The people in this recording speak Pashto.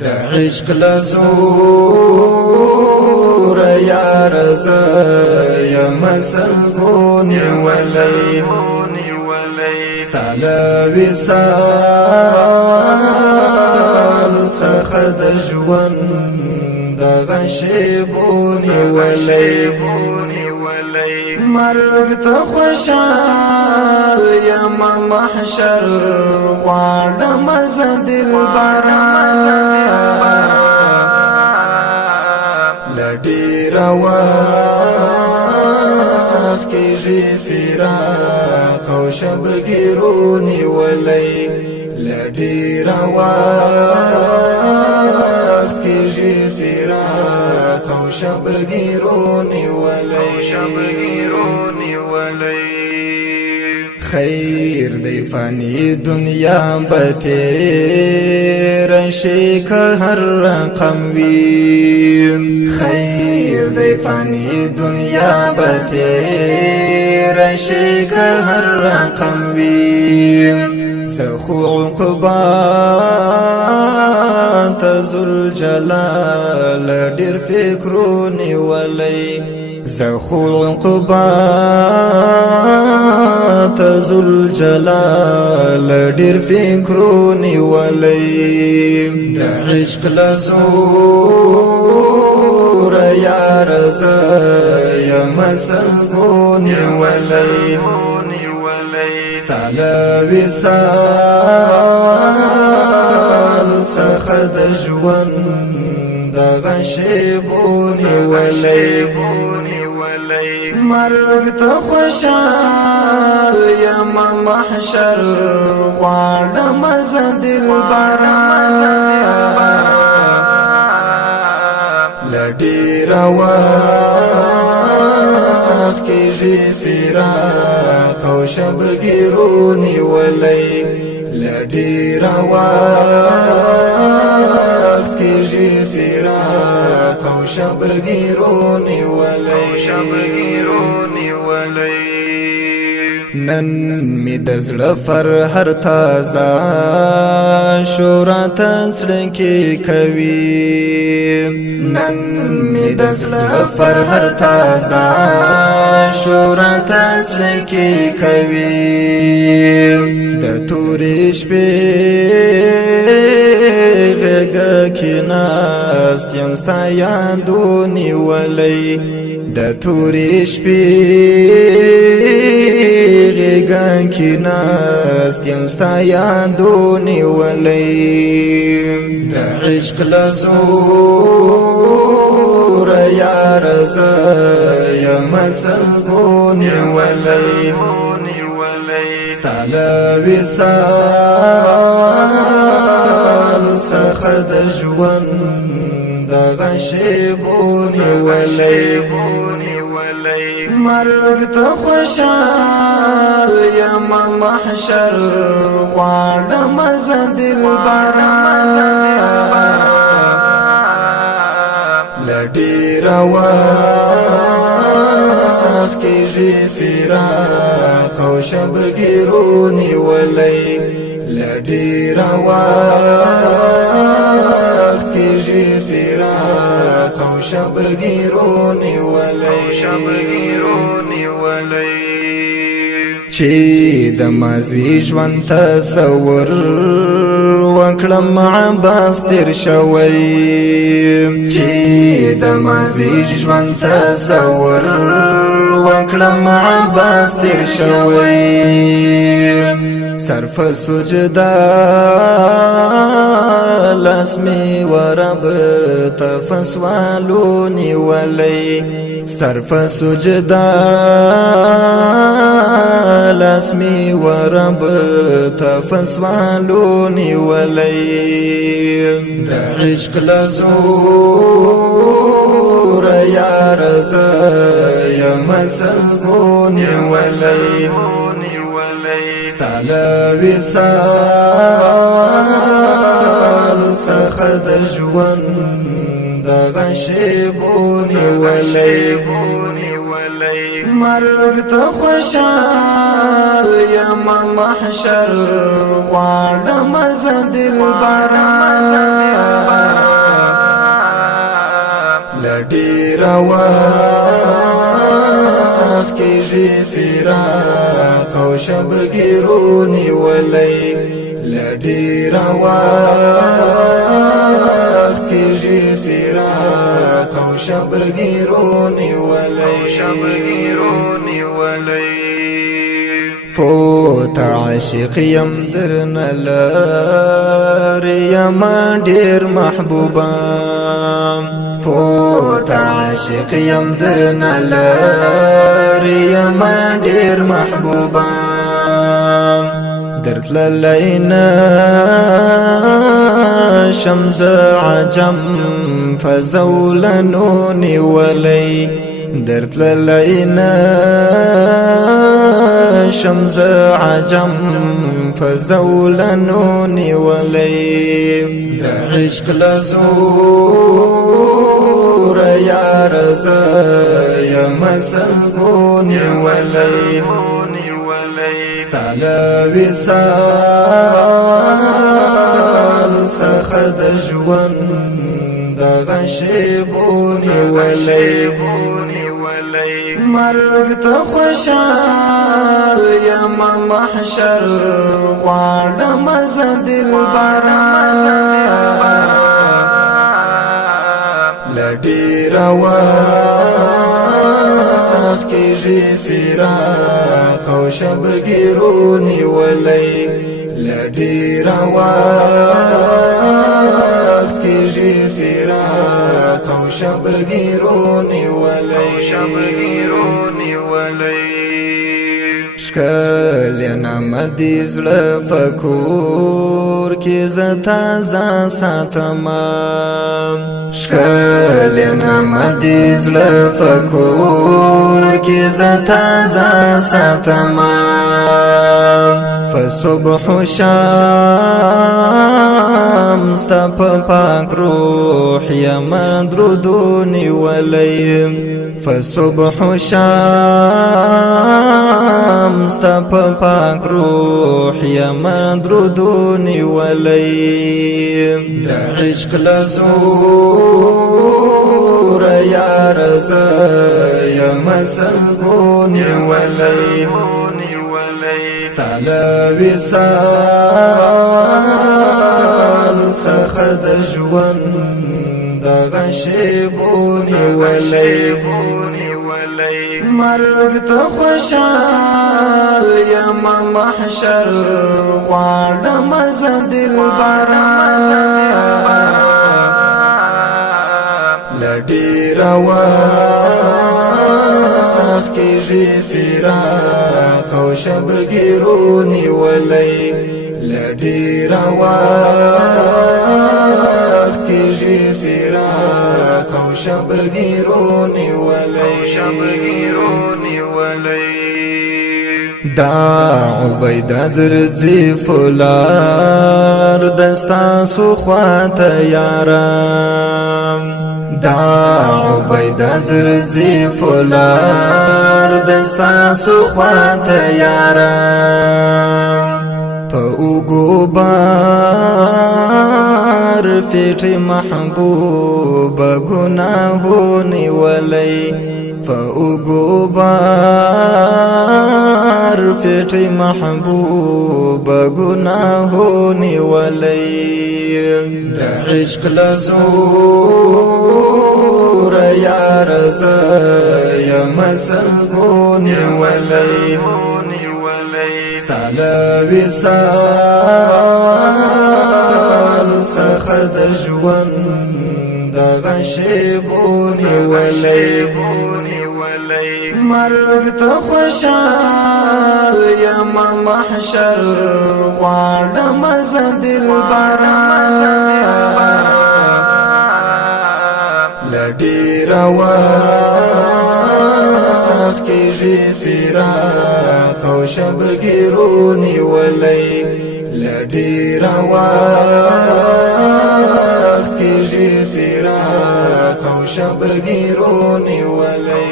د عشق لزور یار ز یم سلګونی ولی ستاله وصال څخه د ژوند دغه شیبونی ولی مرګ ته خوشحال یم محشر غواړم زه دلبره له ډېره وخت کېږي فراق او شبګیرو نیولی له ډېره وخت کېږي فراق او شبګیرو نیولی خیر دی فانی دنیا بتیر شي که هر رقم وی خیر دی فانی دنیا بتیر شي که هر رقم وی زخو عقبات ذل جلال ډیر فکرونی ولی زخو عقبات ذل جلال ډیر فکرونی ولی د عشق لزور یار ز یم سلګونی ولی ستاله وصال څخه د ژوند دغه شیبونی ولی مرګ ته خوشحال یم محشر غواړم زه دلبره له ډېره وخت کېږي فراق او شبګیرو نیولی له ډېره وخت کېږي فراق او شبګیرو نیولی نن می د زړه فرهر تازه شورات سړکی کوي نن می د زړه فرهر تازه شورات سړکی کوي د تورې شپې غږ کې ناست یم ستا یادونی ولی د تورې شپې غږ کې ناست یم ستا یادونی ولی د عشق لزور یار ز یم سلګونی ولی ستاله وصال څخه د ژوند دغه شیبونی ولی مرګ ته خوشحال یم محشر غواړم زه دلبره له ډېره وخت کېږي فراق او شبګیرو نیولی له ډېره وخت کېږي فراق او شبګیرو نیولی چې د ماضي ژوند تصور وکړم عباس تیر شوی چې د ماضي ژوند تصور وکړم عباس تیر شوی صرف سجدا لاسمی ورب تفسوالونی ولی صرف سجدا لاسمی ورب تفسوالونی ولی د عشق لزور یار ز یم سلګونی ولی ستاله وصال څخه د ژوند دغه شیبونی ولی مرګ ته خوشحال یم محشر غواړم زه دلبره لډیر وخت کېږي فراق او شبګیرونی ولې لډیر وخت کېږي فراق او شبګیرونی ولې فوت عاشق یم درنه لارې یما ډېر محبوبه فوت عاشق یم درنه لارې یما ډېر محبوبه درتللی نشم زه عجم فزولنو نیولی درتللی نشم زه عجم فزولنو نیولی د عشق لزور یار زه یم سلګو نیولی ستا له وصال څخه د ژوند دغه شیبو نیولی مرګ ته خوشحال یم محشر غواړم زه دلبره له ډېر وخت کېږي فراق او شبګیرونی ولې له ډېر وخت کېږي فراق او شبګیرونی ولې شکل نامدی زړه فکور کې زه تازه ساتمه شکل نامدی زړه فکور کې زه تازه ساتمه فصبح شام ستا په پاک روح یم درودونی ولې فصبح شام ستا په پاک روح یم درودونی ولې د عشق لزور یار زه یم سلګونی ولې ستا له وصال څخه د ژوند دغه شیبو نیولی مرګ ته خوشحال یم محشر غواړم زه دلبره له ډېر وخت کېږي فراق او شبګیرونی ولې له ډېر وخت کېږي فراق او شبګیرونی ولې دا عبیده درځي فولار دستاسو خواته یارم دا عبیده درځي فولار دستاسو خواته یارم په اوږو بار فیټې محبوبه ګناهونی ولې په اوږو بار فیټې محبوبه ګناهونی ولې د عشق لزور یار زه یم سلګونی ولې ستا له وصال څخه د ژوند دغه شیبو نیولی مرګ ته خوشحال یم محشر غواړم زه دلبره له ډېر وخت کېږي فراق او شبګیرونی ولې له ډېر وخت کېږي فراق او شبګیرونی ولې